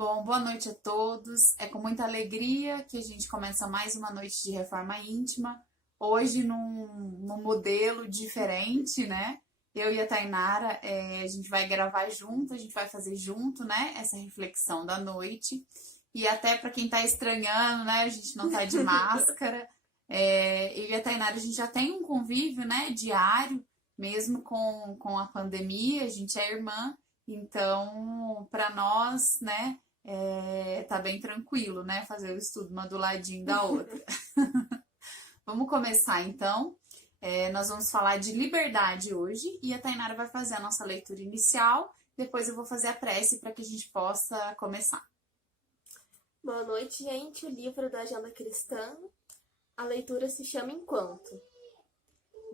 Bom, boa noite a todos. É com muita alegria que a gente começa mais uma noite de reforma íntima. Hoje num modelo diferente, né? Eu e a Tainara, a gente vai gravar junto, a gente vai fazer junto, né? Essa reflexão da noite. E até para quem tá estranhando, né? A gente não tá de máscara. Eu e a Tainara, a gente já tem um convívio, né? Diário, mesmo com a pandemia. A gente é irmã. Então, para nós, né? Tá bem tranquilo, né? Fazer o estudo uma do ladinho da outra. Vamos começar então. Nós vamos falar de liberdade hoje e a Tainara vai fazer a nossa leitura inicial. Depois eu vou fazer a prece para que a gente possa começar. Boa noite, gente. O livro da Agenda Cristã, a leitura se chama Enquanto.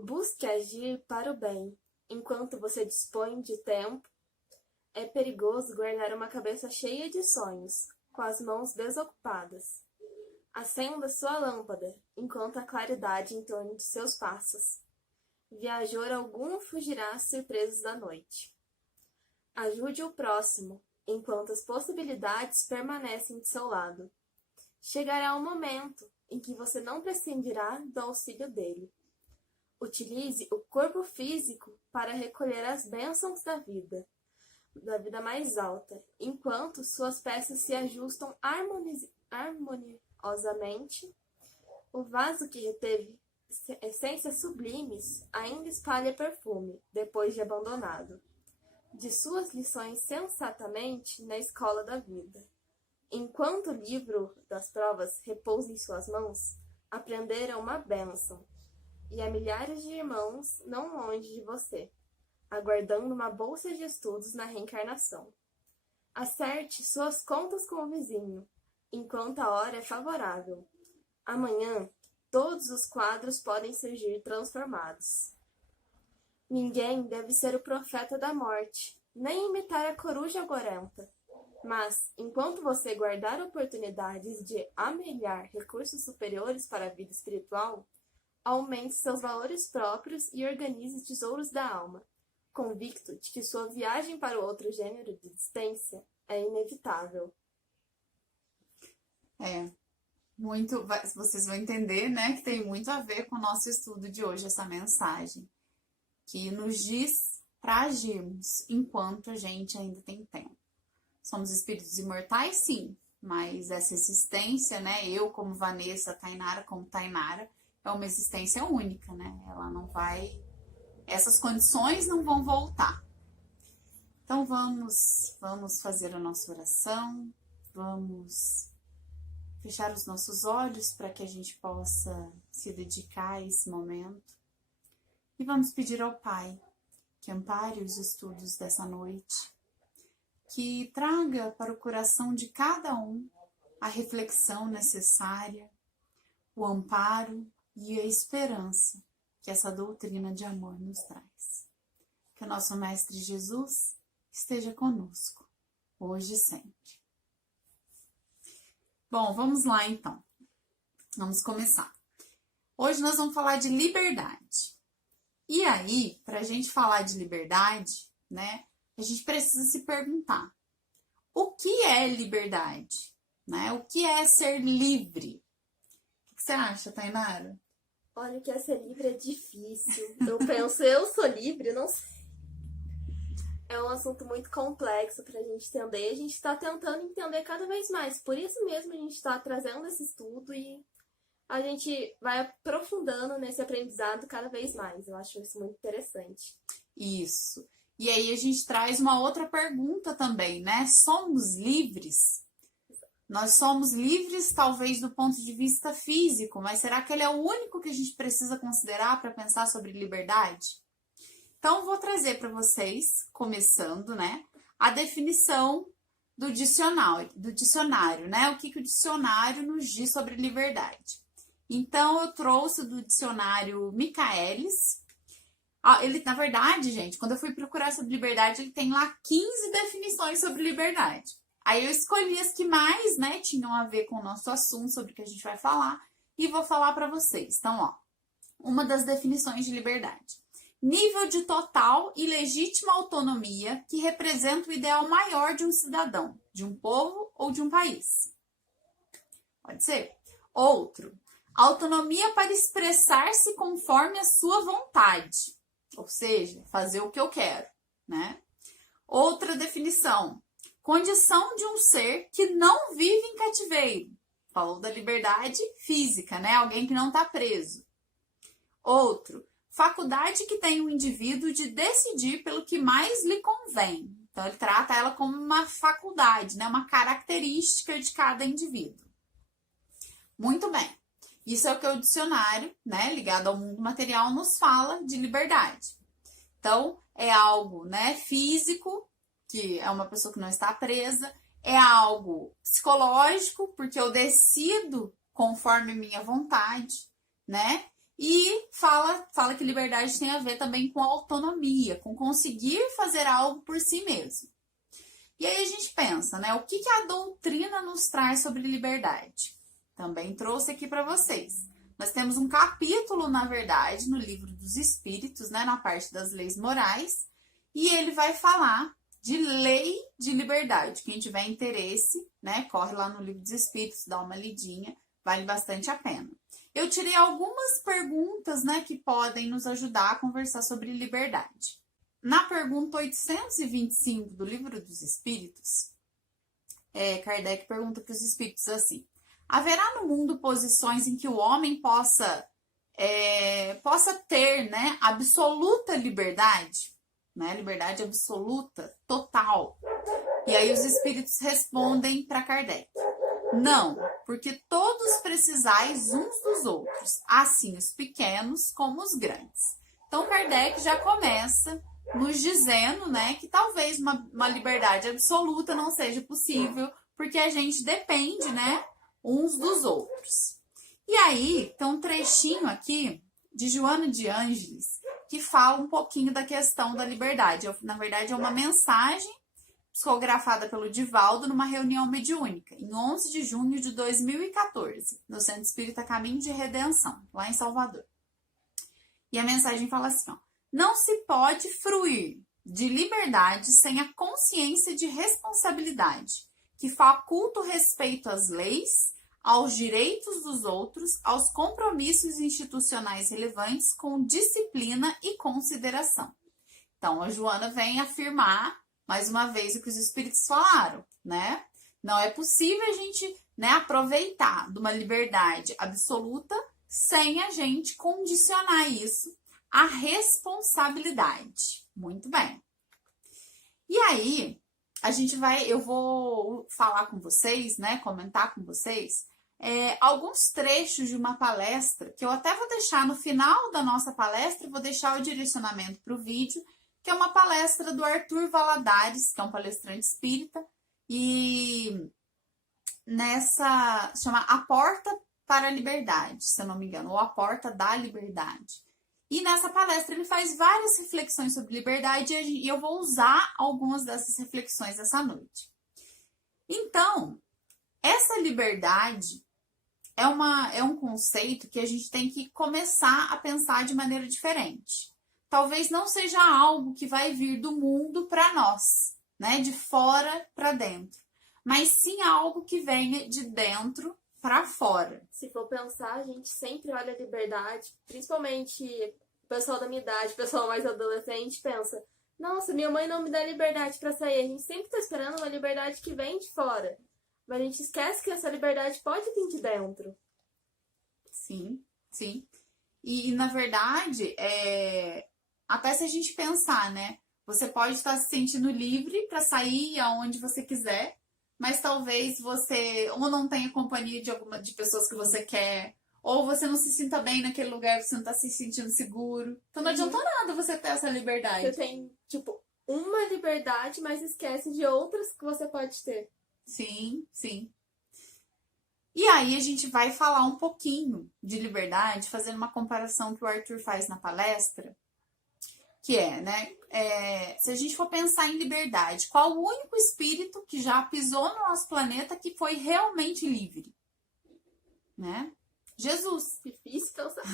Busque agir para o bem, enquanto você dispõe de tempo. É perigoso guardar uma cabeça cheia de sonhos, com as mãos desocupadas. Acenda sua lâmpada, enquanto há claridade em torno de seus passos. Viajor algum fugirá às surpresas da noite. Ajude o próximo, enquanto as possibilidades permanecem de seu lado. Chegará um momento em que você não prescindirá do auxílio dele. Utilize o corpo físico para recolher as bênçãos da vida mais alta, enquanto suas peças se ajustam harmoniosamente. O vaso que reteve essências sublimes ainda espalha perfume, depois de abandonado. De suas lições sensatamente na escola da vida. Enquanto o livro das provas repousa em suas mãos, aprenderam uma bênção, e há milhares de irmãos não longe de você, aguardando uma bolsa de estudos na reencarnação. Acerte suas contas com o vizinho, enquanto a hora é favorável. Amanhã, todos os quadros podem surgir transformados. Ninguém deve ser o profeta da morte, nem imitar a coruja gorenta. Mas, enquanto você guardar oportunidades de amelhar recursos superiores para a vida espiritual, aumente seus valores próprios e organize tesouros da alma, convicto de que sua viagem para o outro gênero de existência é inevitável. Vocês vão entender, né, que tem muito a ver com o nosso estudo de hoje, essa mensagem, que nos diz para agirmos enquanto a gente ainda tem tempo. Somos espíritos imortais, sim, mas essa existência, né, eu como Vanessa, Tainara como Tainara, é uma existência única, né, ela não vai... Essas condições não vão voltar. Então vamos fazer a nossa oração, vamos fechar os nossos olhos para que a gente possa se dedicar a esse momento. E vamos pedir ao Pai que ampare os estudos dessa noite, que traga para o coração de cada um a reflexão necessária, o amparo e a esperança que essa doutrina de amor nos traz. Que o nosso Mestre Jesus esteja conosco, hoje e sempre. Bom, vamos lá então. Vamos começar. Hoje nós vamos falar de liberdade. E aí, para a gente falar de liberdade, né, a gente precisa se perguntar: o que é liberdade? Né? O que é ser livre? O que você acha, Tainara? Olha, que ser livre é difícil. Eu penso, eu sou livre? Não sei. É um assunto muito complexo pra gente entender. A gente tá tentando entender cada vez mais. Por isso mesmo a gente tá trazendo esse estudo e a gente vai aprofundando nesse aprendizado cada vez mais. Eu acho isso muito interessante. Isso. E aí a gente traz uma outra pergunta também, né? Somos livres? Nós somos livres, talvez, do ponto de vista físico, mas será que ele é o único que a gente precisa considerar para pensar sobre liberdade? Então, vou trazer para vocês, começando, né, a definição do dicionário, né? O que o dicionário nos diz sobre liberdade. Então, eu trouxe do dicionário Michaelis. Ele, na verdade, gente, quando eu fui procurar sobre liberdade, ele tem lá 15 definições sobre liberdade. Aí eu escolhi as que mais, né, tinham a ver com o nosso assunto, sobre o que a gente vai falar, e vou falar para vocês. Então, ó, uma das definições de liberdade: nível de total e legítima autonomia que representa o ideal maior de um cidadão, de um povo ou de um país. Pode ser. Outro, autonomia para expressar-se conforme a sua vontade, ou seja, fazer o que eu quero, né? Outra definição, condição de um ser que não vive em cativeiro. Falou da liberdade física, né? Alguém que não está preso. Outro, faculdade que tem o indivíduo de decidir pelo que mais lhe convém. Então, ele trata ela como uma faculdade, né? Uma característica de cada indivíduo. Muito bem. Isso é o que o dicionário, né, ligado ao mundo material, nos fala de liberdade. Então, é algo, né, físico, que é uma pessoa que não está presa, é algo psicológico, porque eu decido conforme minha vontade, né? E fala que liberdade tem a ver também com autonomia, com conseguir fazer algo por si mesmo. E aí a gente pensa, né? O que a doutrina nos traz sobre liberdade? Também trouxe aqui para vocês. Nós temos um capítulo, na verdade, no Livro dos Espíritos, né? Na parte das leis morais. E ele vai falar de lei de liberdade. Quem tiver interesse, né? Corre lá no Livro dos Espíritos, dá uma lidinha. Vale bastante a pena. Eu tirei algumas perguntas, né, que podem nos ajudar a conversar sobre liberdade. Na pergunta 825 do Livro dos Espíritos, Kardec pergunta para os espíritos assim: haverá no mundo posições em que o homem possa ter, né, absoluta liberdade, né, liberdade absoluta, total? E aí os espíritos respondem para Kardec: não, porque todos precisais uns dos outros, assim os pequenos como os grandes. Então, Kardec já começa nos dizendo, né, que talvez uma liberdade absoluta não seja possível, porque a gente depende, né, uns dos outros. E aí, tem um trechinho aqui de Joana de Ângeles que fala um pouquinho da questão da liberdade. Na verdade, é uma mensagem psicografada pelo Divaldo numa reunião mediúnica, em 11 de junho de 2014, no Centro Espírita Caminho de Redenção, lá em Salvador. E a mensagem fala assim, ó: não se pode fruir de liberdade sem a consciência de responsabilidade, que faculta o respeito às leis, aos direitos dos outros, aos compromissos institucionais relevantes com disciplina e consideração. Então, a Joana vem afirmar mais uma vez o que os espíritos falaram, né? Não é possível a gente, né, aproveitar de uma liberdade absoluta sem a gente condicionar isso à responsabilidade. Muito bem. E aí, eu vou falar com vocês, né, comentar com vocês alguns trechos de uma palestra que eu até vou deixar no final da nossa palestra, vou deixar o direcionamento para o vídeo, que é uma palestra do Arthur Valadares, que é um palestrante espírita, e chama A Porta para a Liberdade, se eu não me engano, ou A Porta da Liberdade. E nessa palestra ele faz várias reflexões sobre liberdade e eu vou usar algumas dessas reflexões essa noite. Então, essa liberdade é um conceito que a gente tem que começar a pensar de maneira diferente. Talvez não seja algo que vai vir do mundo para nós, né? De fora para dentro. Mas sim algo que venha de dentro para fora. Se for pensar, a gente sempre olha a liberdade, principalmente o pessoal da minha idade, o pessoal mais adolescente, pensa: nossa, minha mãe não me dá liberdade para sair. A gente sempre está esperando uma liberdade que vem de fora. Mas a gente esquece que essa liberdade pode vir de dentro. Sim, sim. E na verdade, até se a gente pensar, né? Você pode estar se sentindo livre para sair aonde você quiser, mas talvez você ou não tenha companhia de pessoas que você quer, ou você não se sinta bem naquele lugar, você não está se sentindo seguro. Então não adianta nada você ter essa liberdade. Você tem, uma liberdade, mas esquece de outras que você pode ter. Sim, sim. E aí a gente vai falar um pouquinho de liberdade, fazendo uma comparação que o Arthur faz na palestra, que né? Se a gente for pensar em liberdade, qual o único espírito que já pisou no nosso planeta que foi realmente livre? Né? Jesus. Difícil pensar.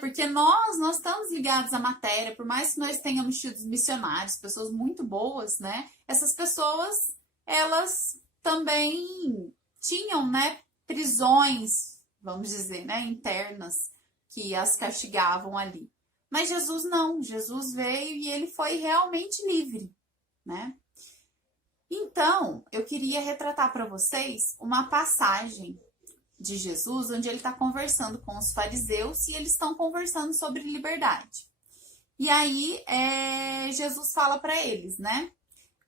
Porque nós estamos ligados à matéria, por mais que nós tenhamos tido missionários, pessoas muito boas, né? Essas pessoas elas também tinham, né, prisões, vamos dizer, né, internas que as castigavam ali. Mas Jesus não, Jesus veio e ele foi realmente livre, né? Então, eu queria retratar para vocês uma passagem de Jesus, onde ele está conversando com os fariseus e eles estão conversando sobre liberdade. E aí, Jesus fala para eles, né?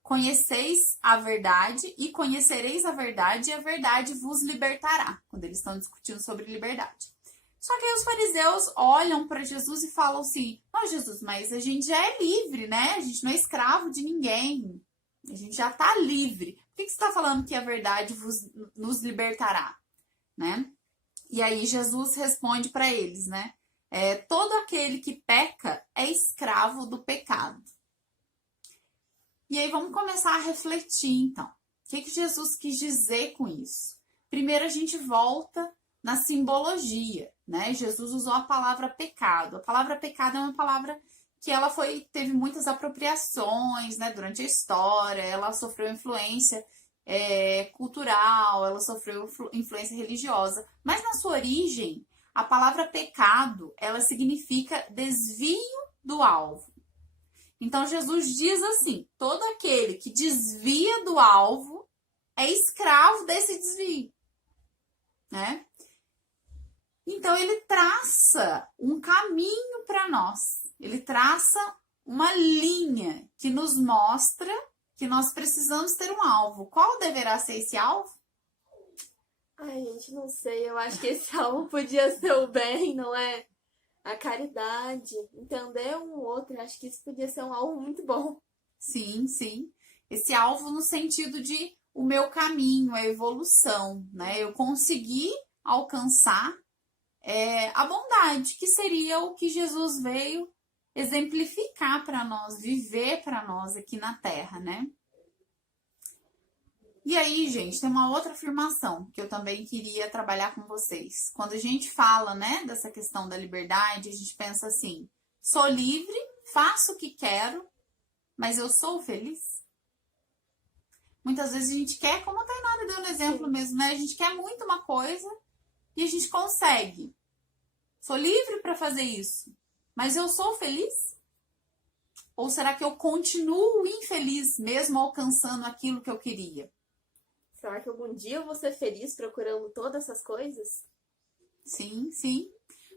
Conheceis a verdade e conhecereis a verdade e a verdade vos libertará, quando eles estão discutindo sobre liberdade. Só que aí os fariseus olham para Jesus e falam assim, ó Jesus, mas a gente já é livre, né? A gente não é escravo de ninguém. A gente já está livre. Por que você está falando que a verdade nos libertará? Né? E aí Jesus responde para eles, né? Todo aquele que peca é escravo do pecado. E aí vamos começar a refletir, então. O que Jesus quis dizer com isso? Primeiro a gente volta na simbologia, né? Jesus usou a palavra pecado. A palavra pecado é uma palavra que ela teve muitas apropriações, né, durante a história, ela sofreu influência cultural, ela sofreu influência religiosa, mas na sua origem, a palavra pecado, ela significa desvio do alvo. Então Jesus diz assim, todo aquele que desvia do alvo é escravo desse desvio, né? Então ele traça um caminho para nós. Ele traça uma linha que nos mostra que nós precisamos ter um alvo. Qual deverá ser esse alvo? Ai, gente, não sei. Eu acho que esse alvo podia ser o bem, não é? A caridade, entender um outro. Eu acho que isso podia ser um alvo muito bom. Sim, sim. Esse alvo no sentido de o meu caminho, a evolução, né? Eu conseguir alcançar a bondade, que seria o que Jesus veio exemplificar para nós, viver para nós aqui na Terra, né? E aí, gente, tem uma outra afirmação que eu também queria trabalhar com vocês. Quando a gente fala, né, dessa questão da liberdade, a gente pensa assim, sou livre, faço o que quero, mas eu sou feliz? Muitas vezes a gente quer, como a Tainara deu no exemplo mesmo, né? A gente quer muito uma coisa e a gente consegue. Sou livre para fazer isso, mas eu sou feliz? Ou será que eu continuo infeliz mesmo alcançando aquilo que eu queria? Será que algum dia eu vou ser feliz procurando todas essas coisas? Sim, sim.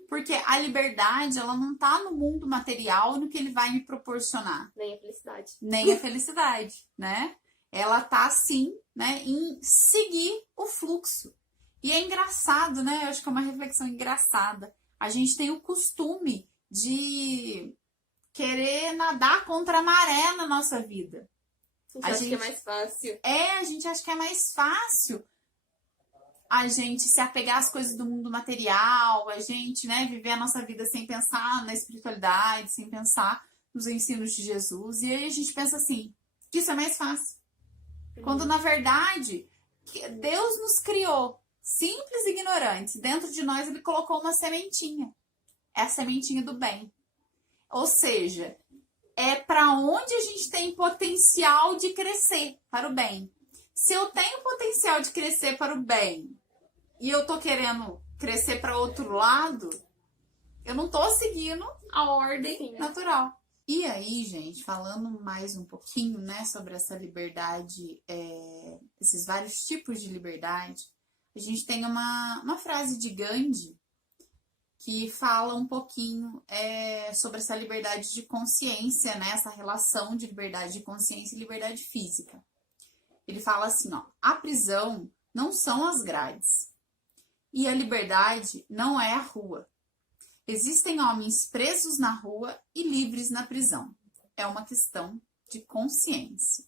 Porque a liberdade, ela não tá no mundo material no que ele vai me proporcionar. Nem a felicidade. Nem a felicidade, né? Ela tá, sim, né, em seguir o fluxo. E é engraçado, né? Eu acho que é uma reflexão engraçada. A gente tem o costume de querer nadar contra a maré na nossa vida. A gente acha que é mais fácil. A gente acha que é mais fácil a gente se apegar às coisas do mundo material, a gente, né, viver a nossa vida sem pensar na espiritualidade, sem pensar nos ensinos de Jesus. E aí a gente pensa assim, que isso é mais fácil. Quando, na verdade, Deus nos criou simples e ignorantes. Dentro de nós, ele colocou uma sementinha. É a sementinha do bem. Ou seja, é para onde a gente tem potencial de crescer para o bem. Se eu tenho potencial de crescer para o bem e eu tô querendo crescer para outro lado, eu não tô seguindo a ordem natural. E aí, gente, falando mais um pouquinho, né, sobre essa liberdade, esses vários tipos de liberdade, a gente tem uma frase de Gandhi que fala um pouquinho sobre essa liberdade de consciência, né, essa relação de liberdade de consciência e liberdade física. Ele fala assim, ó, a prisão não são as grades e a liberdade não é a rua. Existem homens presos na rua e livres na prisão. É uma questão de consciência.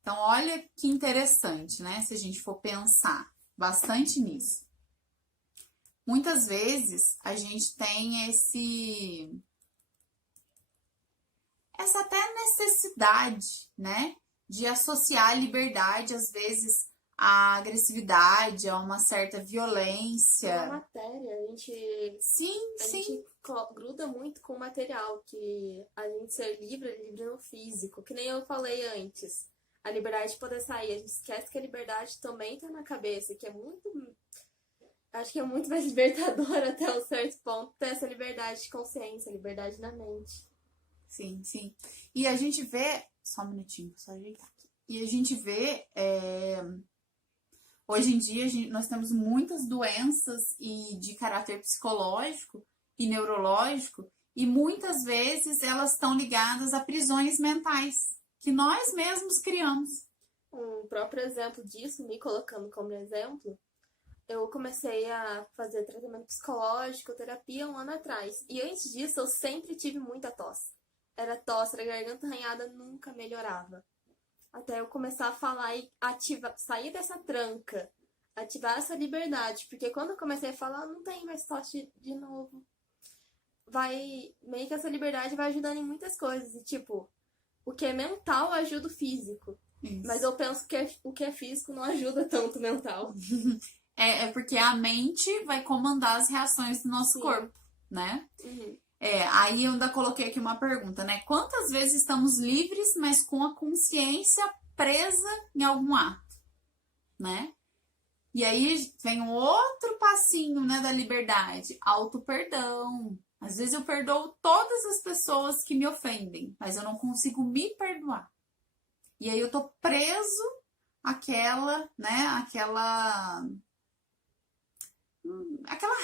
Então, olha que interessante, né? Se a gente for pensar bastante nisso. Muitas vezes a gente tem essa até necessidade, né? De associar a liberdade, às vezes, à agressividade, a uma certa violência. É uma matéria, a gente gruda muito com o material, que a gente ser livre é livre no físico, que nem eu falei antes. a liberdade de poder sair. A gente esquece que a liberdade também tá na cabeça, que é muito... Acho que é muito mais libertador até um certo ponto ter essa liberdade de consciência, liberdade na mente. Sim, sim. E a gente vê... Só um minutinho, só ajeitar aqui. E a gente vê... Hoje em dia, nós temos muitas doenças de caráter psicológico e neurológico, e muitas vezes elas estão ligadas a prisões mentais, que nós mesmos criamos. Um próprio exemplo disso, me colocando como exemplo, eu comecei a fazer tratamento psicológico, terapia 1 ano atrás. E antes disso, eu sempre tive muita tosse. Era tosse, era garganta arranhada, nunca melhorava. Até eu começar a falar e sair dessa tranca, ativar essa liberdade. Porque quando eu comecei a falar, não tem mais tosse de novo. Meio que essa liberdade vai ajudando em muitas coisas. E tipo, o que é mental ajuda o físico. Isso. Mas eu penso que o que é físico não ajuda tanto o mental. É porque a mente vai comandar as reações do nosso Sim. corpo, né? Uhum. Aí eu ainda coloquei aqui uma pergunta, né? Quantas vezes estamos livres, mas com a consciência presa em algum ato, né? E aí vem um outro passinho, né, da liberdade, auto-perdão. Às vezes eu perdoo todas as pessoas que me ofendem, mas eu não consigo me perdoar. E aí eu tô preso àquela, né, aquela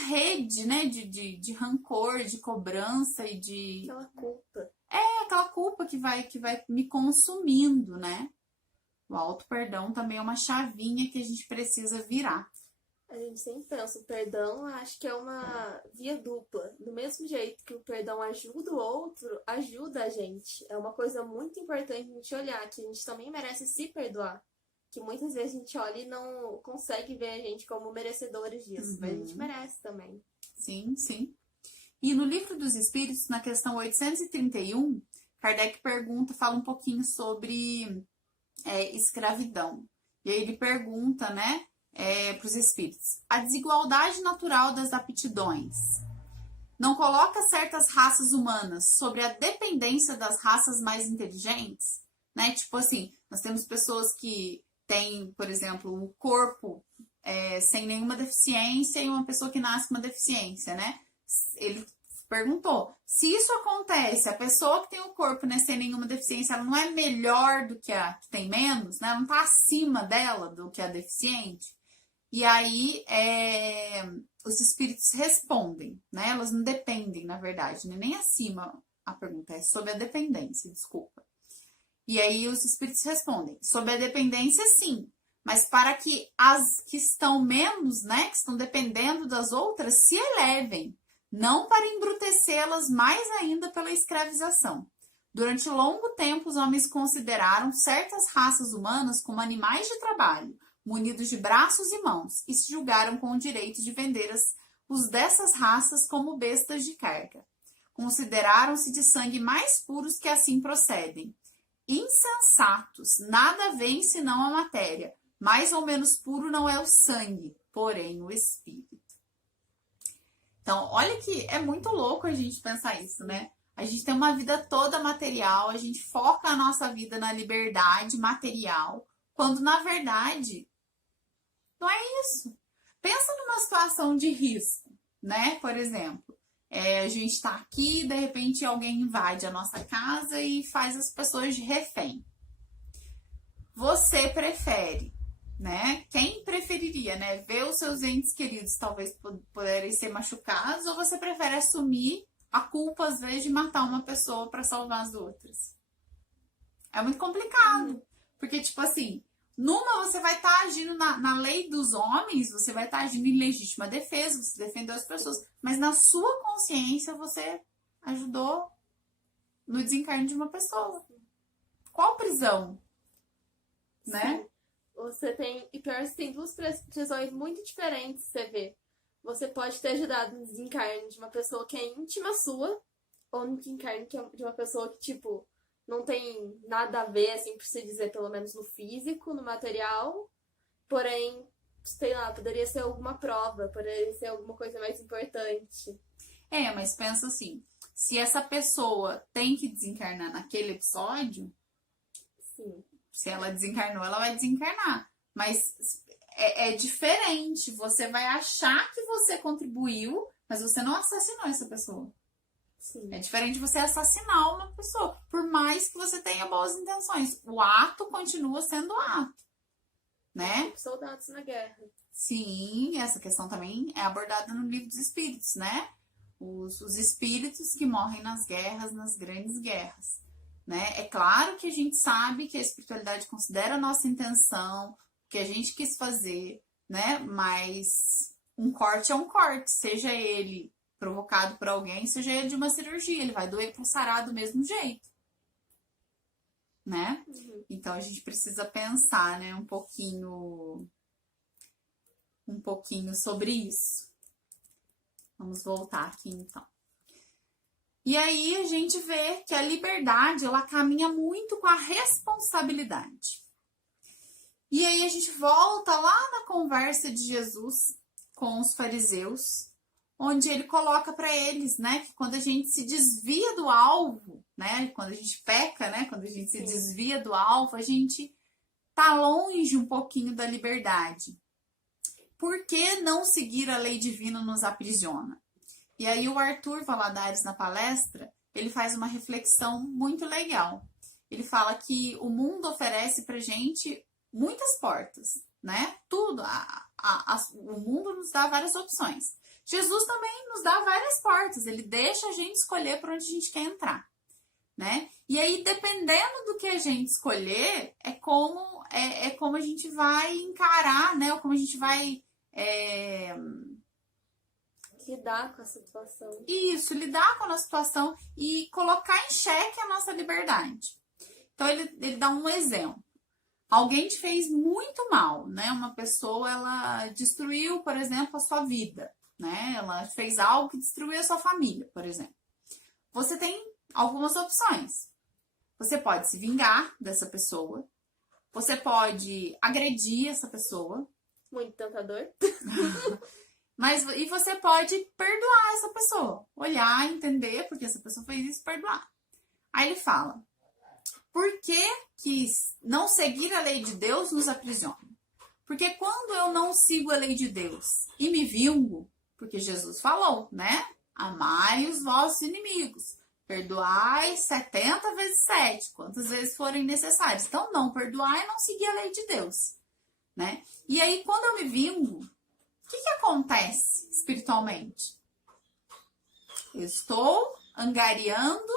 rede, né, de rancor, de cobrança e de... Aquela culpa. aquela culpa que vai me consumindo, né? O auto-perdão também é uma chavinha que a gente precisa virar. A gente sempre pensa, o perdão acho que é uma via dupla. Do mesmo jeito que o perdão ajuda o outro, ajuda a gente. É uma coisa muito importante a gente olhar, que a gente também merece se perdoar. Que muitas vezes a gente olha e não consegue ver a gente como merecedores disso, mas a gente merece também. Sim, sim. E no Livro dos Espíritos, na questão 831, Kardec fala um pouquinho sobre escravidão. E aí ele pergunta, né, para os espíritos: a desigualdade natural das aptidões não coloca certas raças humanas sobre a dependência das raças mais inteligentes? Né? Tipo assim, nós temos pessoas que têm, por exemplo, o corpo sem nenhuma deficiência e uma pessoa que nasce com uma deficiência, né? Ele perguntou, se isso acontece, a pessoa que tem o corpo, né, sem nenhuma deficiência, ela não é melhor do que a que tem menos, né? Ela não está acima dela do que a deficiente? E aí os espíritos respondem, né? Elas não dependem, na verdade, né? Nem acima a pergunta, é sobre a dependência, desculpa. E aí os espíritos respondem, sobre a dependência sim, mas para que as que estão menos, né, que estão dependendo das outras, se elevem, não para embrutecê-las mais ainda pela escravização. Durante longo tempo, os homens consideraram certas raças humanas como animais de trabalho, munidos de braços e mãos, e se julgaram com o direito de vender os dessas raças como bestas de carga. Consideraram-se de sangue mais puros que assim procedem. Insensatos, nada veem senão a matéria. Mais ou menos puro não é o sangue, porém o espírito. Então, olha que é muito louco a gente pensar isso, né? A gente tem uma vida toda material, a gente foca a nossa vida na liberdade material, quando na verdade não é isso. Pensa numa situação de risco, né? Por exemplo, a gente está aqui, de repente alguém invade a nossa casa e faz as pessoas de refém. Você prefere, né? Quem preferiria, né? Ver os seus entes queridos talvez poderem ser machucados, ou você prefere assumir a culpa, às vezes, de matar uma pessoa para salvar as outras? É muito complicado. Porque, tipo assim, numa você vai estar agindo na lei dos homens, você vai estar agindo em legítima defesa, você defendeu as pessoas, mas na sua consciência você ajudou no desencarne de uma pessoa. Qual prisão? Né? Você tem, e pior, você tem duas prisões muito diferentes, você vê. Você pode ter ajudado no desencarne de uma pessoa que é íntima sua, ou no desencarne de uma pessoa que, tipo, não tem nada a ver, assim, por se dizer, pelo menos no físico, no material. Porém, sei lá, poderia ser alguma prova, poderia ser alguma coisa mais importante. Mas pensa assim, se essa pessoa tem que desencarnar naquele episódio, sim, Se ela desencarnou, ela vai desencarnar. Mas é diferente. Você vai achar que você contribuiu, mas você não assassinou essa pessoa. Sim. É diferente você assassinar uma pessoa, por mais que você tenha boas intenções. O ato continua sendo ato, né? Tipo soldados na guerra. Sim, essa questão também é abordada no Livro dos Espíritos, né? Os espíritos que morrem nas guerras, nas grandes guerras, né? É claro que a gente sabe que a espiritualidade considera a nossa intenção, o que a gente quis fazer, né? Mas um corte é um corte, seja ele provocado por alguém, seja ele de uma cirurgia, ele vai doer pro sarado do mesmo jeito, né? Uhum. Então a gente precisa pensar, né, um pouquinho sobre isso. Vamos voltar aqui então. E aí a gente vê que a liberdade, ela caminha muito com a responsabilidade. E aí a gente volta lá na conversa de Jesus com os fariseus, onde ele coloca para eles, né, que quando a gente se desvia do alvo, né, quando a gente peca, né, quando a gente se desvia do alvo, a gente tá longe um pouquinho da liberdade. Por que não seguir a lei divina nos aprisiona? E aí o Arthur Valadares, na palestra, ele faz uma reflexão muito legal. Ele fala que o mundo oferece pra gente muitas portas, né? Tudo, o mundo nos dá várias opções. Jesus também nos dá várias portas, ele deixa a gente escolher por onde a gente quer entrar, né? E aí, dependendo do que a gente escolher, é como a gente vai encarar, né? Ou como a gente vai lidar com a situação. Isso, lidar com a nossa situação e colocar em xeque a nossa liberdade. Então, ele dá um exemplo. Alguém te fez muito mal, né? Uma pessoa, ela destruiu, por exemplo, a sua vida, né? Ela fez algo que destruiu a sua família, por exemplo. Você tem algumas opções. Você pode se vingar dessa pessoa. Você pode agredir essa pessoa. Muito tentador. E você pode perdoar essa pessoa. Olhar, entender porque essa pessoa fez isso, perdoar. Aí ele fala, por que não seguir a lei de Deus nos aprisiona? Porque quando eu não sigo a lei de Deus e me vingo, porque Jesus falou, né? Amai os vossos inimigos. Perdoai 70 vezes 7, quantas vezes forem necessárias. Então, não perdoar e não seguir a lei de Deus, né? E aí, quando eu me vingo, o que acontece espiritualmente? Eu estou angariando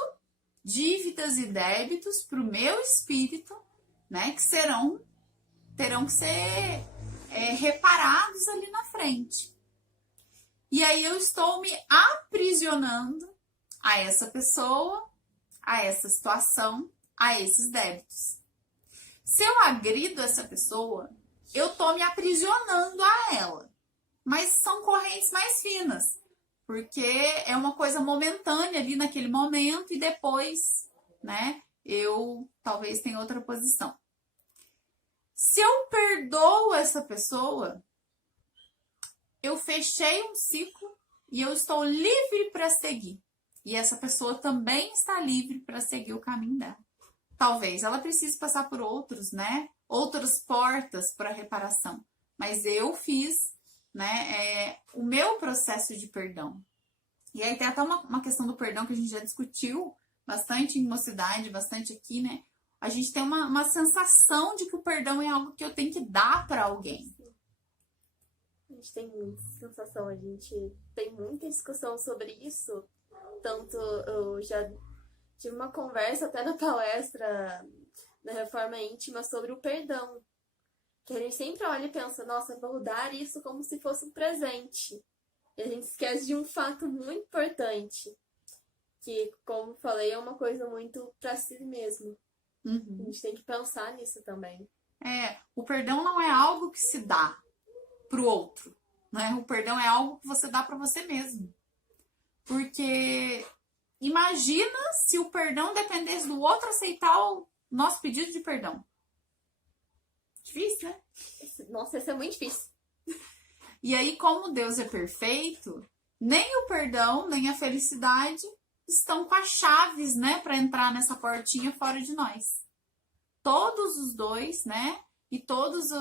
dívidas e débitos para o meu espírito, né? Que terão que ser reparados ali na frente. E aí eu estou me aprisionando a essa pessoa, a essa situação, a esses débitos. Se eu agrido essa pessoa, eu estou me aprisionando a ela. Mas são correntes mais finas, porque é uma coisa momentânea ali naquele momento e depois, né, eu talvez tenha outra posição. Se eu perdoo essa pessoa, eu fechei um ciclo e eu estou livre para seguir. E essa pessoa também está livre para seguir o caminho dela. Talvez ela precise passar por outros, né? Outras portas para reparação. Mas eu fiz, né, o meu processo de perdão. E aí tem até uma questão do perdão que a gente já discutiu bastante em Mocidade, bastante aqui, né? A gente tem uma sensação de que o perdão é algo que eu tenho que dar para alguém. A gente tem muita sensação, a gente tem muita discussão sobre isso. Tanto eu já tive uma conversa até na palestra da Reforma Íntima sobre o perdão. Que a gente sempre olha e pensa, nossa, vou dar isso como se fosse um presente. E a gente esquece de um fato muito importante. Que, como falei, é uma coisa muito pra si mesmo. Uhum. A gente tem que pensar nisso também. O perdão não é algo que se dá pro outro, né? O perdão é algo que você dá para você mesmo. Porque imagina se o perdão dependesse do outro aceitar o nosso pedido de perdão. Difícil, né? Nossa, isso é muito difícil. E aí, como Deus é perfeito, nem o perdão, nem a felicidade estão com as chaves, né, para entrar nessa portinha fora de nós. todos os dois, né? E todas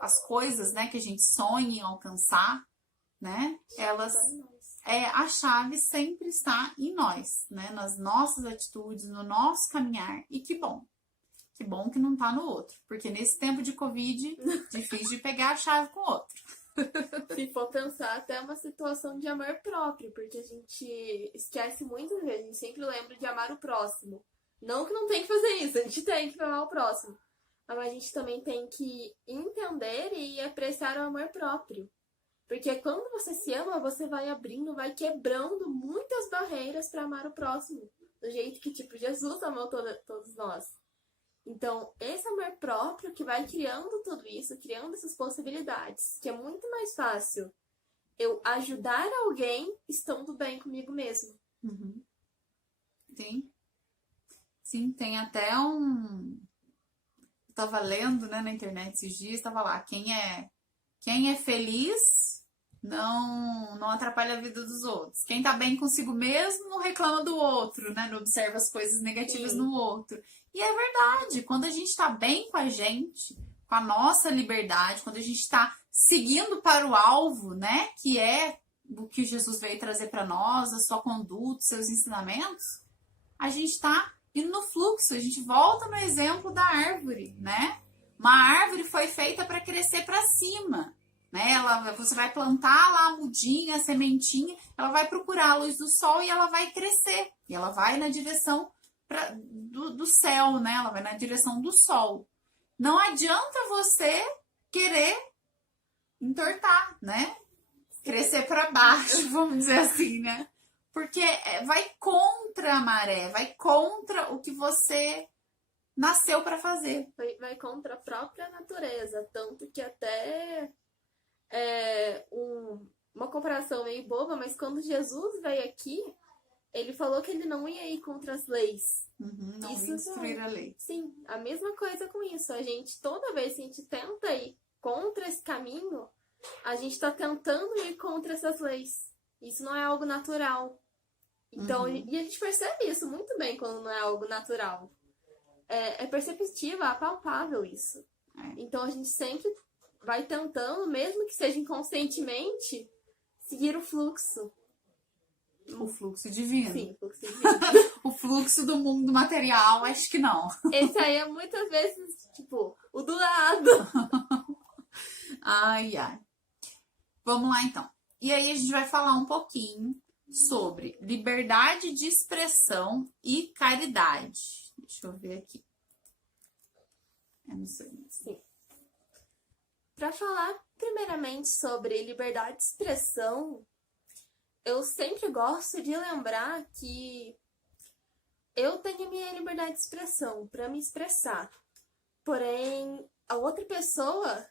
as coisas, né, que a gente sonha em alcançar, né? Elas, a chave sempre está em nós, né? Nas nossas atitudes, no nosso caminhar. E que bom que não tá no outro. Porque nesse tempo de Covid, difícil de pegar a chave com o outro. Se for pensar, até é uma situação de amor próprio, porque a gente esquece muitas vezes, a gente sempre lembra de amar o próximo. Não que não tem que fazer isso, a gente tem que amar o próximo. Mas a gente também tem que entender e apreciar o amor próprio. Porque quando você se ama, você vai abrindo, vai quebrando muitas barreiras para amar o próximo. Do jeito que, tipo, Jesus amou todos nós. Então, esse amor próprio que vai criando tudo isso, criando essas possibilidades, que é muito mais fácil eu ajudar alguém estando bem comigo mesmo. Uhum. Sim, tem até um... Eu tava lendo, né, na internet esses dias, tava lá, quem é feliz não atrapalha a vida dos outros. Quem tá bem consigo mesmo não reclama do outro, né? Não observa as coisas negativas no outro. E é verdade, quando a gente tá bem com a gente, com a nossa liberdade, quando a gente tá seguindo para o alvo, né? Que é o que Jesus veio trazer para nós, a sua conduta, seus ensinamentos, a gente tá indo no fluxo, a gente volta no exemplo da árvore, né? Uma árvore foi feita para crescer para cima, né? Você vai plantar lá a mudinha, a sementinha, ela vai procurar a luz do sol e ela vai crescer. E ela vai na direção do céu, né? Ela vai na direção do sol. Não adianta você querer entortar, né? Crescer para baixo, vamos dizer assim, né? Porque vai contra a maré, vai contra o que você nasceu para fazer. Vai contra a própria natureza, tanto que até uma comparação meio boba, mas quando Jesus veio aqui, ele falou que ele não ia ir contra as leis. Não ia destruir a lei. Sim, a mesma coisa com isso. A gente, toda vez que a gente tenta ir contra esse caminho, a gente está tentando ir contra essas leis. Isso não é algo natural. Então, e a gente percebe isso muito bem quando não é algo natural. É perceptível, é palpável isso. Então, a gente sempre vai tentando, mesmo que seja inconscientemente, seguir o fluxo. O fluxo divino. Sim, o fluxo divino. O fluxo do mundo material, acho que não. Esse aí é muitas vezes, tipo, o do lado. Ai. Vamos lá, então. E aí a gente vai falar um pouquinho sobre liberdade de expressão e caridade. Deixa eu ver aqui. Eu não sei. Sim. Para falar primeiramente sobre liberdade de expressão, eu sempre gosto de lembrar que eu tenho a minha liberdade de expressão para me expressar. Porém, a outra pessoa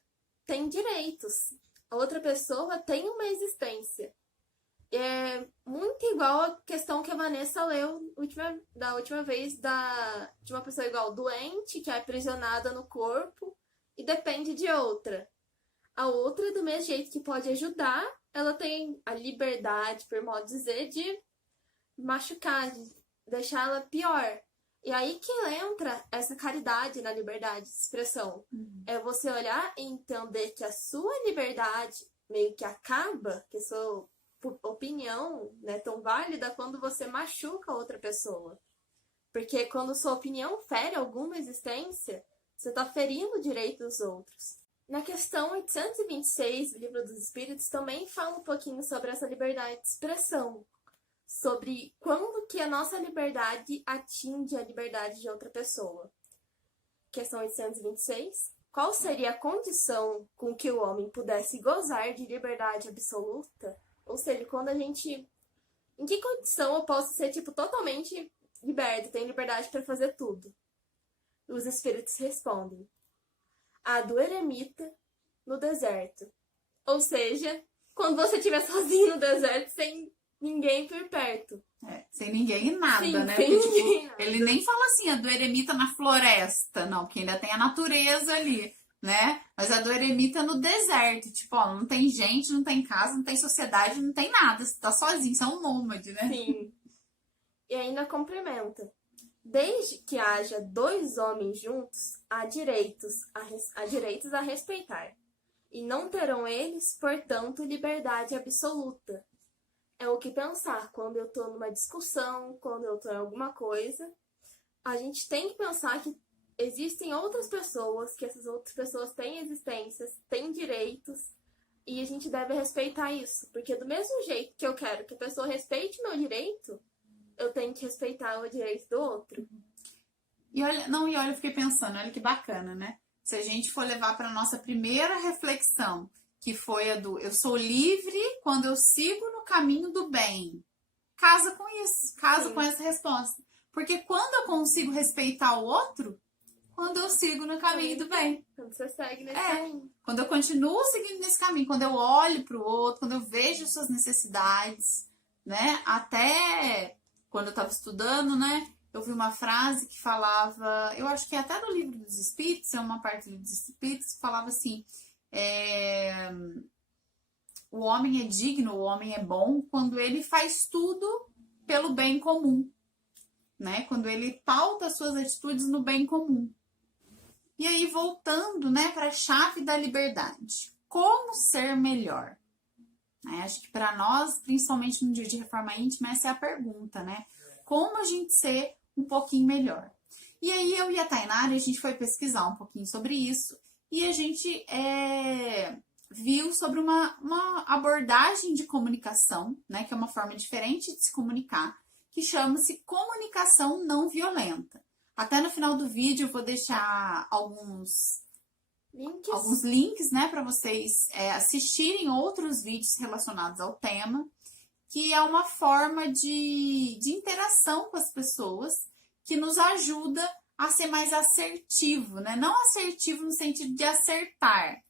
tem direitos. A outra pessoa tem uma existência. É muito igual a questão que a Vanessa leu da última vez de uma pessoa igual doente, que é aprisionada no corpo e depende de outra. A outra, do mesmo jeito que pode ajudar, ela tem a liberdade, por modo de dizer, de machucar, de deixar ela pior. E aí que entra essa caridade na liberdade de expressão. É você olhar e entender que a sua liberdade meio que acaba, que a sua opinião não é tão válida quando você machuca outra pessoa. Porque quando sua opinião fere alguma existência, você está ferindo o direito dos outros. Na questão 826 do Livro dos Espíritos também fala um pouquinho sobre essa liberdade de expressão. Sobre quando que a nossa liberdade atinge a liberdade de outra pessoa. Questão 826. Qual seria a condição com que o homem pudesse gozar de liberdade absoluta? Ou seja, quando a gente... Em que condição eu posso ser, totalmente liberto, tenho liberdade para fazer tudo? Os espíritos respondem. A do eremita no deserto. Ou seja, quando você estiver sozinho no deserto, sem ninguém por perto. Sem ninguém e nada, Sim, né? sem Porque, ninguém, nada. Ele nem fala assim, a do eremita na floresta, não, porque ainda tem a natureza ali, né? Mas a do eremita no deserto, não tem gente, não tem casa, não tem sociedade, não tem nada, você tá sozinho, você é um nômade, né? Sim. E ainda complementa. Desde que haja dois homens juntos, há direitos a respeitar, e não terão eles, portanto, liberdade absoluta. É o que pensar quando eu estou numa discussão, quando eu estou em alguma coisa. A gente tem que pensar que existem outras pessoas, que essas outras pessoas têm existências, têm direitos, e a gente deve respeitar isso. Porque do mesmo jeito que eu quero que a pessoa respeite meu direito, eu tenho que respeitar o direito do outro. E olha, eu fiquei pensando, olha que bacana, né? Se a gente for levar para nossa primeira reflexão, que foi a do eu sou livre quando eu sigo no caminho do bem. Casa com isso, casa com essa resposta. Porque quando eu consigo respeitar o outro, quando eu sigo no caminho do bem. Quando você segue nesse caminho. Quando eu continuo seguindo nesse caminho, quando eu olho para o outro, quando eu vejo suas necessidades, né? Até quando eu estava estudando, né? Eu vi uma frase que falava, eu acho que é até no livro dos Espíritos, é uma parte do livro dos Espíritos, que falava assim, o homem é digno, o homem é bom quando ele faz tudo pelo bem comum, né? Quando ele pauta suas atitudes no bem comum. E aí, voltando, né, para a chave da liberdade. Como ser melhor? Acho que para nós, principalmente no dia de reforma íntima, essa é a pergunta, né? Como a gente ser um pouquinho melhor? E aí, eu e a Tainara, a gente foi pesquisar um pouquinho sobre isso e a gente viu sobre uma abordagem de comunicação, né, que é uma forma diferente de se comunicar, que chama-se comunicação não violenta. Até no final do vídeo eu vou deixar alguns links, né, para vocês assistirem outros vídeos relacionados ao tema, que é uma forma de interação com as pessoas que nos ajuda a ser mais assertivo, né? Não assertivo no sentido de acertar,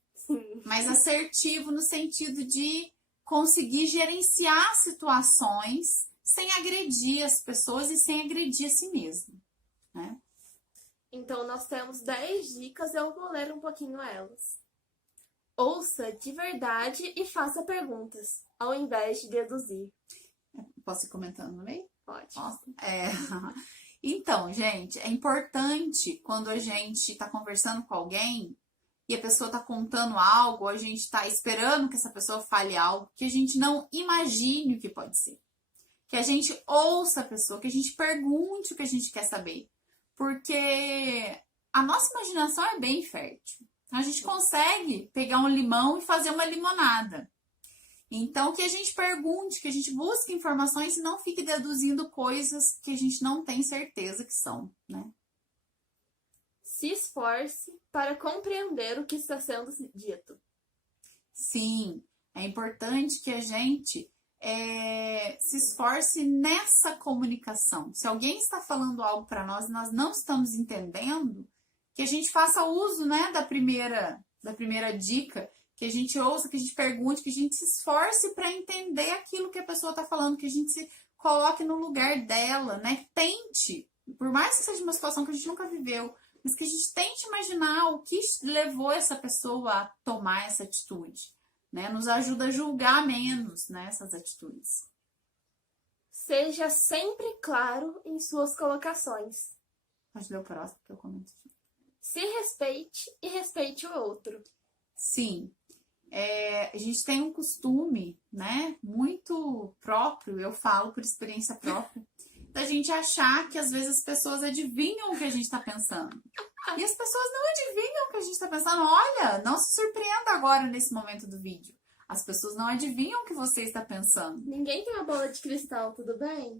mas assertivo no sentido de conseguir gerenciar situações sem agredir as pessoas e sem agredir a si mesmo, né? Então, nós temos 10 dicas, eu vou ler um pouquinho elas. Ouça de verdade e faça perguntas, ao invés de deduzir. Posso ir comentando no meio? Pode. Então, gente, é importante quando a gente está conversando com alguém e a pessoa está contando algo, a gente está esperando que essa pessoa fale algo, que a gente não imagine o que pode ser. Que a gente ouça a pessoa, que a gente pergunte o que a gente quer saber. Porque a nossa imaginação é bem fértil. A gente consegue pegar um limão e fazer uma limonada. Então, que a gente pergunte, que a gente busque informações e não fique deduzindo coisas que a gente não tem certeza que são, né? Se esforce para compreender o que está sendo dito. Sim, é importante que a gente se esforce nessa comunicação. Se alguém está falando algo para nós e nós não estamos entendendo, que a gente faça uso, né, da primeira dica, que a gente ouça, que a gente pergunte, que a gente se esforce para entender aquilo que a pessoa está falando, que a gente se coloque no lugar dela, né? Tente, por mais que seja uma situação que a gente nunca viveu, mas que a gente tente imaginar o que levou essa pessoa a tomar essa atitude, né? Nos ajuda a julgar menos, né, essas atitudes. Seja sempre claro em suas colocações. Pode ler o próximo que eu comento. Se respeite e respeite o outro. Sim. A gente tem um costume, né, muito próprio, eu falo por experiência própria, da gente achar que às vezes as pessoas adivinham o que a gente está pensando. E as pessoas não adivinham o que a gente está pensando. Olha, não se surpreenda agora nesse momento do vídeo. As pessoas não adivinham o que você está pensando. Ninguém tem uma bola de cristal, tudo bem?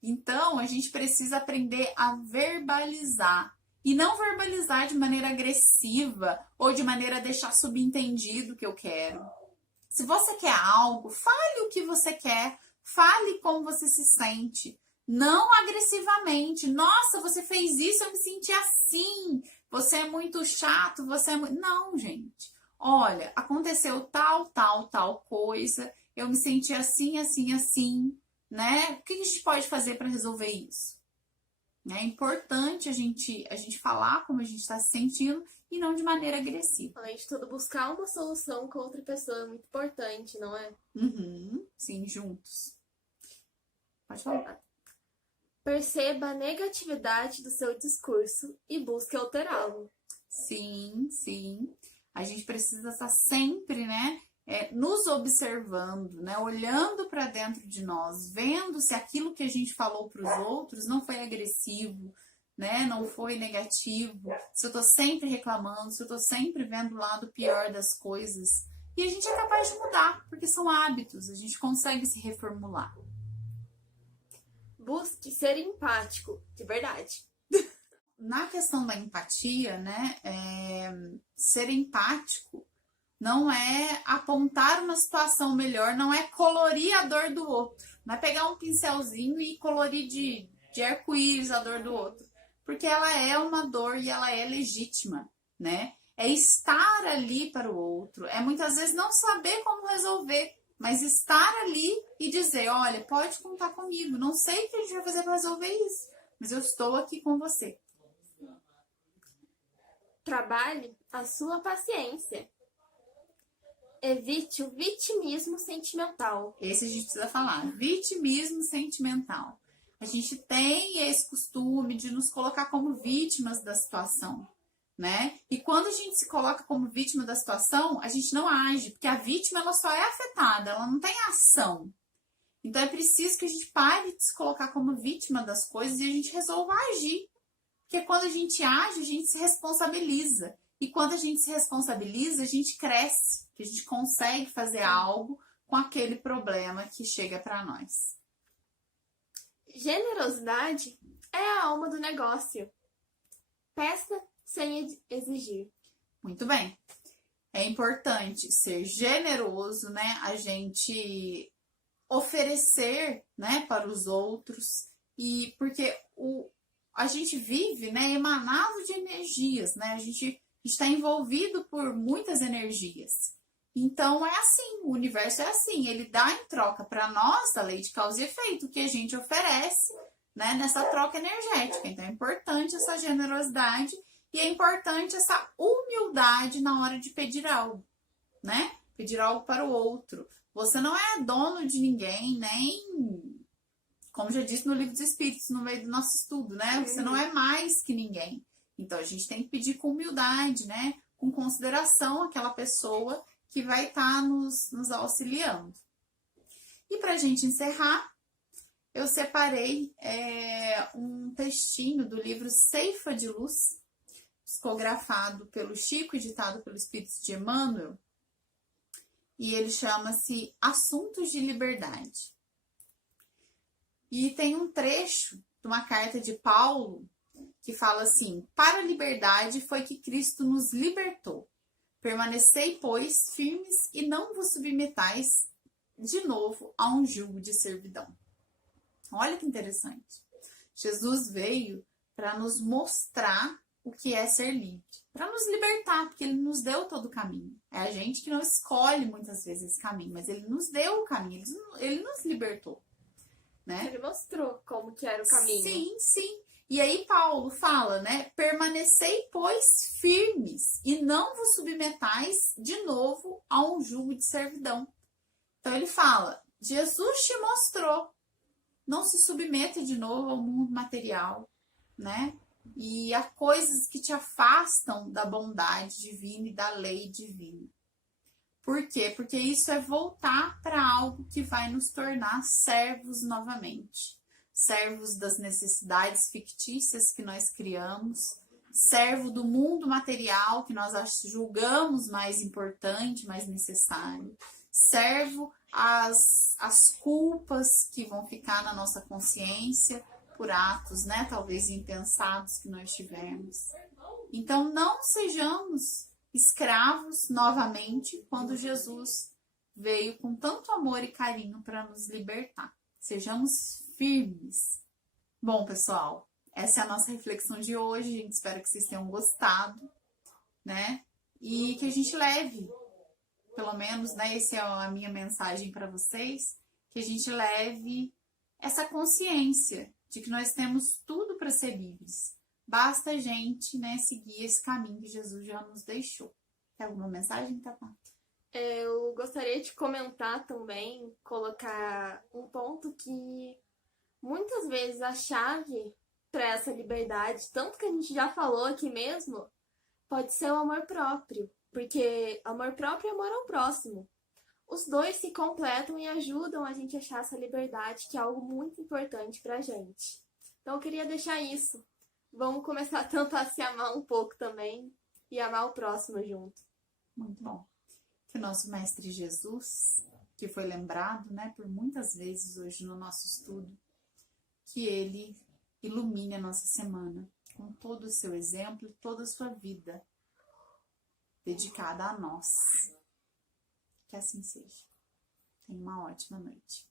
Então, a gente precisa aprender a verbalizar. E não verbalizar de maneira agressiva ou de maneira a deixar subentendido o que eu quero. Se você quer algo, fale o que você quer. Fale como você se sente. Não agressivamente. Nossa, você fez isso, eu me senti assim. Você é muito chato, você é muito... Não, gente. Olha, aconteceu tal coisa. Eu me senti assim, assim, assim. Né? O que a gente pode fazer para resolver isso? É importante a gente falar como a gente está se sentindo e não de maneira agressiva. Além de tudo, buscar uma solução com outra pessoa é muito importante, não é? Sim, juntos. Pode falar. Perceba a negatividade do seu discurso e busque alterá-lo. Sim, sim. A gente precisa estar sempre, né, nos observando, né, olhando para dentro de nós, vendo se aquilo que a gente falou para os outros não foi agressivo, né, não foi negativo, se eu tô sempre reclamando, se eu tô sempre vendo o lado pior das coisas. E a gente é capaz de mudar, porque são hábitos, a gente consegue se reformular. Busque ser empático, de verdade. Na questão da empatia, né, ser empático não é apontar uma situação melhor, não é colorir a dor do outro, não é pegar um pincelzinho e colorir de arco-íris a dor do outro, porque ela é uma dor e ela é legítima, né? É estar ali para o outro, é muitas vezes não saber como resolver, mas estar ali e dizer, olha, pode contar comigo, não sei o que a gente vai fazer para resolver isso, mas eu estou aqui com você. Trabalhe a sua paciência. Evite o vitimismo sentimental. Esse a gente precisa falar, vitimismo sentimental. A gente tem esse costume de nos colocar como vítimas da situação, né? E quando a gente se coloca como vítima da situação, a gente não age, porque a vítima ela só é afetada, ela não tem ação. Então é preciso que a gente pare de se colocar como vítima das coisas e a gente resolva agir. Porque quando a gente age, a gente se responsabiliza. E quando a gente se responsabiliza, a gente cresce, que a gente consegue fazer algo com aquele problema que chega para nós. Generosidade é a alma do negócio. Peça sem exigir. Muito bem. É importante ser generoso, né? A gente oferecer, né, para os outros. E porque a gente vive, né, emanado de energias, né? A gente está envolvido por muitas energias. Então é assim, o universo é assim, ele dá em troca para nós a lei de causa e efeito que a gente oferece, né, nessa troca energética. Então é importante essa generosidade e é importante essa humildade na hora de pedir algo, né? Pedir algo para o outro. Você não é dono de ninguém, nem, como já disse no Livro dos Espíritos, no meio do nosso estudo, né? Você não é mais que ninguém. Então a gente tem que pedir com humildade, né? Com consideração àquela pessoa que vai estar nos auxiliando. E para a gente encerrar, eu separei um textinho do livro Ceifa de Luz, psicografado pelo Chico e ditado pelo Espírito de Emmanuel, e ele chama-se Assuntos de Liberdade. E tem um trecho de uma carta de Paulo que fala assim: para a liberdade foi que Cristo nos libertou. Permanecei, pois, firmes e não vos submetais de novo a um jugo de servidão. Olha que interessante. Jesus veio para nos mostrar o que é ser livre, para nos libertar, porque ele nos deu todo o caminho. É a gente que não escolhe muitas vezes esse caminho, mas ele nos deu o caminho, ele nos libertou, né? Ele mostrou como que era o caminho. Sim, sim. E aí Paulo fala, né? Permanecei, pois, firmes e não vos submetais de novo a um jugo de servidão. Então ele fala, Jesus te mostrou, não se submeta de novo ao mundo material, né? E a coisas que te afastam da bondade divina e da lei divina. Por quê? Porque isso é voltar para algo que vai nos tornar servos novamente. Servos das necessidades fictícias que nós criamos, servo do mundo material que nós julgamos mais importante, mais necessário, servo às culpas que vão ficar na nossa consciência por atos, né, talvez impensados que nós tivemos. Então não sejamos escravos novamente quando Jesus veio com tanto amor e carinho para nos libertar. Sejamos firmes. Bom, pessoal, essa é a nossa reflexão de hoje. A gente espera que vocês tenham gostado, né? E que a gente leve, pelo menos, né? Essa é a minha mensagem para vocês, que a gente leve essa consciência de que nós temos tudo para ser livres. Basta a gente, né, seguir esse caminho que Jesus já nos deixou. Tem alguma mensagem, Tatá? Eu gostaria de comentar também, colocar um ponto que Muitas vezes a chave para essa liberdade, tanto que a gente já falou aqui mesmo, pode ser o amor próprio, porque amor próprio é amor ao próximo. Os dois se completam e ajudam a gente a achar essa liberdade, que é algo muito importante pra gente. Então eu queria deixar isso. Vamos começar a tentar se amar um pouco também e amar o próximo junto. Muito bom. Que o nosso Mestre Jesus, que foi lembrado, né, por muitas vezes hoje no nosso estudo, que ele ilumine a nossa semana com todo o seu exemplo, toda a sua vida dedicada a nós. Que assim seja. Tenha uma ótima noite.